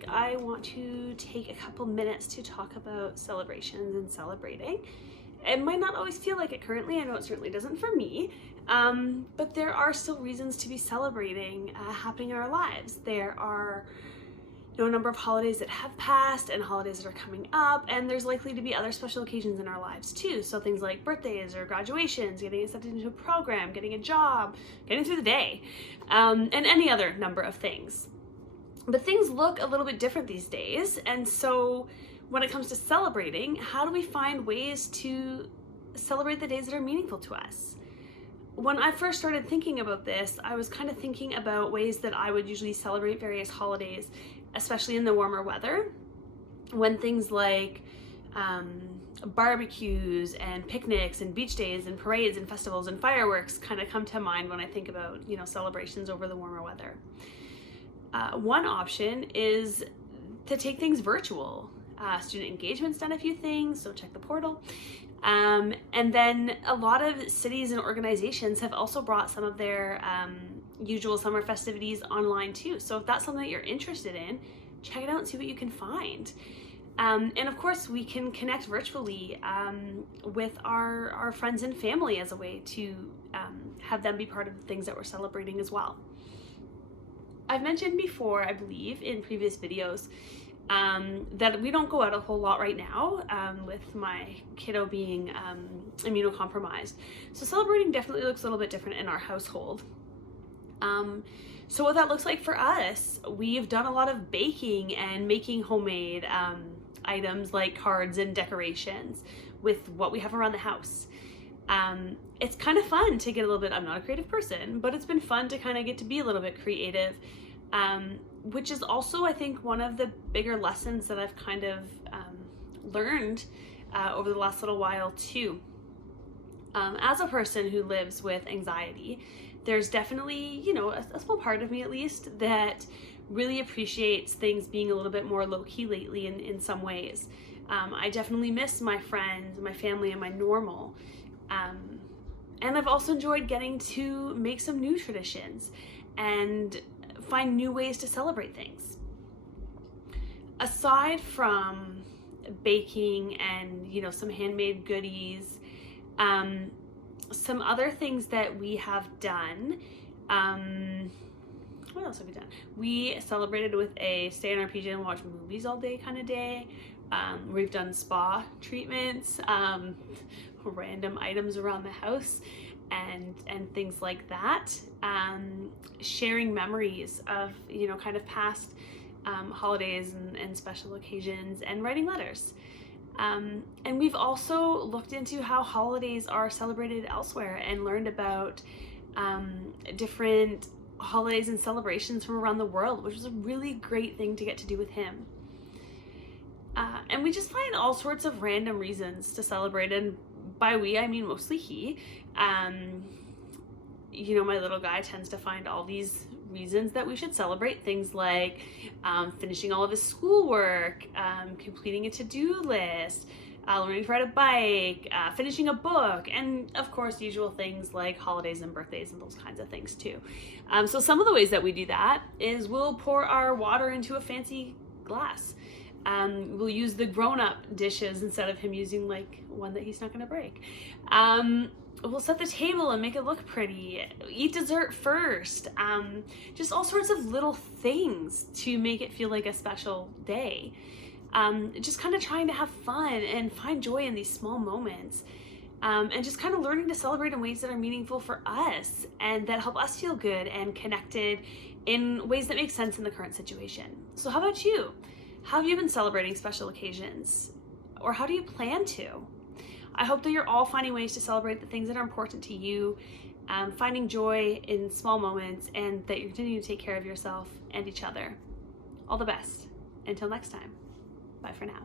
week, I want to take a couple minutes to talk about celebrations and celebrating. It might not always feel like it currently, I know it certainly doesn't for me, but there are still reasons to be celebrating happening in our lives. There are a number of holidays that have passed and holidays that are coming up, and there's likely to be other special occasions in our lives too. So things like birthdays or graduations, getting accepted into a program, getting a job, getting through the day, and any other number of things. But things look a little bit different these days, and so when it comes to celebrating, how do we find ways to celebrate the days that are meaningful to us? When I first started thinking about this, I was kind of thinking about ways that I would usually celebrate various holidays, especially in the warmer weather, when things like barbecues and picnics and beach days and parades and festivals and fireworks kind of come to mind when I think about, celebrations over the warmer weather. One option is to take things virtual. Student engagement's done a few things, so check the portal. And then a lot of cities and organizations have also brought some of their usual summer festivities online too. So if that's something that you're interested in, check it out and see what you can find. And of course, we can connect virtually with our friends and family as a way to have them be part of the things that we're celebrating as well. I've mentioned before, I believe, in previous videos, that we don't go out a whole lot right now with my kiddo being immunocompromised. So celebrating definitely looks a little bit different in our household. So what that looks like for us, we've done a lot of baking and making homemade items like cards and decorations with what we have around the house. It's kind of fun to get a little bit, I'm not a creative person, but it's been fun to kind of get to be a little bit creative, which is also, I think, one of the bigger lessons that I've kind of learned over the last little while too. As a person who lives with anxiety, there's definitely, a small part of me at least that really appreciates things being a little bit more low-key lately in some ways. I definitely miss my friends, my family, and my normal. And I've also enjoyed getting to make some new traditions and find new ways to celebrate things. Aside from baking and, some handmade goodies, some other things that we have done, what else have we done? We celebrated with a stay in our PJ and watch movies all day kind of day. We've done spa treatments, random items around the house, and things like that. Sharing memories of, kind of past holidays and special occasions, and writing letters. And we've also looked into how holidays are celebrated elsewhere and learned about different holidays and celebrations from around the world, which was a really great thing to get to do with him. And we just find all sorts of random reasons to celebrate, and by we, I mean mostly he. My little guy tends to find all these reasons that we should celebrate, things like finishing all of his schoolwork, completing a to-do list, learning to ride a bike, finishing a book, and of course usual things like holidays and birthdays and those kinds of things too. So some of the ways that we do that is we'll pour our water into a fancy glass. We'll use the grown-up dishes instead of him using like one that he's not going to break. We'll set the table and make it look pretty, eat dessert first, just all sorts of little things to make it feel like a special day. Just kind of trying to have fun and find joy in these small moments, and just kind of learning to celebrate in ways that are meaningful for us and that help us feel good and connected in ways that make sense in the current situation. So how about you? How have you been celebrating special occasions? Or how do you plan to? I hope that you're all finding ways to celebrate the things that are important to you, finding joy in small moments, and that you're continuing to take care of yourself and each other. All the best. Until next time. Bye for now.